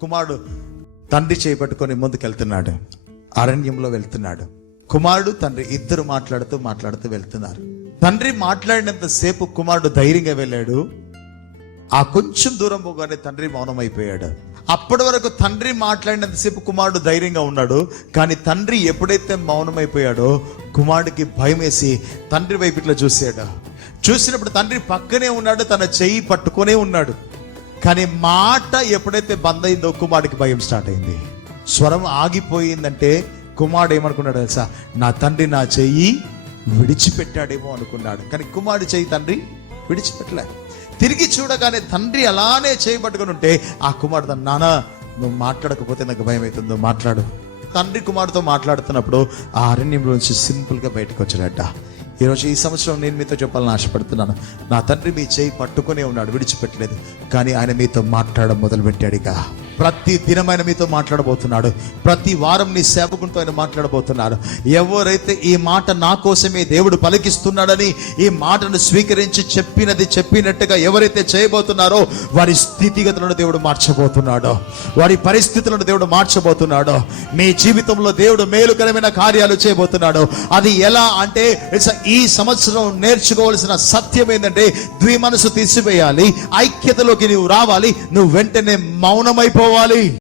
కుమారుడు తండ్రి చేపట్టుకొని ముందుకెళ్తున్నాడు. అరణ్యంలో వెళ్తున్నాడు. కుమారుడు తండ్రి ఇద్దరు మాట్లాడుతూ వెళ్తున్నారు. తండ్రి మాట్లాడినంత సేపు కుమారుడు ధైర్యంగా వెళ్ళాడు. ఆ కొంచెం దూరం పోగానే తండ్రి మౌనమైపోయాడు. అప్పటి వరకు తండ్రి మాట్లాడినంతసేపు కుమారుడు ధైర్యంగా ఉన్నాడు. కానీ తండ్రి ఎప్పుడైతే మౌనమైపోయాడో కుమారుడికి భయం వేసి తండ్రి వైపు ఇట్లా చూశాడు. చూసినప్పుడు తండ్రి పక్కనే ఉన్నాడు, తన చెయ్యి పట్టుకునే ఉన్నాడు. కానీ మాట ఎప్పుడైతే బంద్ అయిందో కుమారుడికి భయం స్టార్ట్ అయింది. స్వరం ఆగిపోయిందంటే కుమారుడు ఏమనుకున్నాడు తెలుసా? నా తండ్రి నా చెయ్యి విడిచిపెట్టాడేమో అనుకున్నాడు. కానీ కుమారుడి చెయ్యి తండ్రి విడిచిపెట్టలే. తిరిగి చూడగానే తండ్రి అలానే చేయబట్టుకుని ఉంటే ఆ కుమారుడు, నాన్న నువ్వు మాట్లాడకపోతే నాకు భయం అవుతుందో మాట్లాడు. తండ్రి కుమారుడితో మాట్లాడుతున్నప్పుడు ఆ అరణ్యంలో నుంచి సింపుల్గా బయటకు వచ్చాడట. ఈరోజు ఈ సంవత్సరం నేను మీతో చెప్పాలని ఆశపడుతున్నాను. నా తండ్రి మీ చేయి పట్టుకునే ఉన్నాడు, విడిచిపెట్టలేదు. కానీ ఆయన మీతో మాట్లాడడం మొదలుపెట్టాడు. ఇక ప్రతి దినం ఆయన మీతో మాట్లాడబోతున్నాడు. ప్రతి వారం నీ సేవకునితో ఆయన మాట్లాడబోతున్నాడు. ఎవరైతే ఈ మాట నా కోసమే దేవుడు పలికిస్తున్నాడని ఈ మాటను స్వీకరించి చెప్పినట్టుగా ఎవరైతే చేయబోతున్నారో వారి స్థితిగతులను దేవుడు మార్చబోతున్నాడో, వారి పరిస్థితులను దేవుడు మార్చబోతున్నాడో, మీ జీవితంలో దేవుడు మేలుకరమైన కార్యాలు చేయబోతున్నాడు. అది ఎలా అంటే ఈ సంవత్సరం నేర్చుకోవాల్సిన సత్యం ఏంటంటే ద్విమనసు తీసివేయాలి, ఐక్యతలోకి నువ్వు రావాలి, నువ్వు వెంటనే మౌనమైపోవాలి.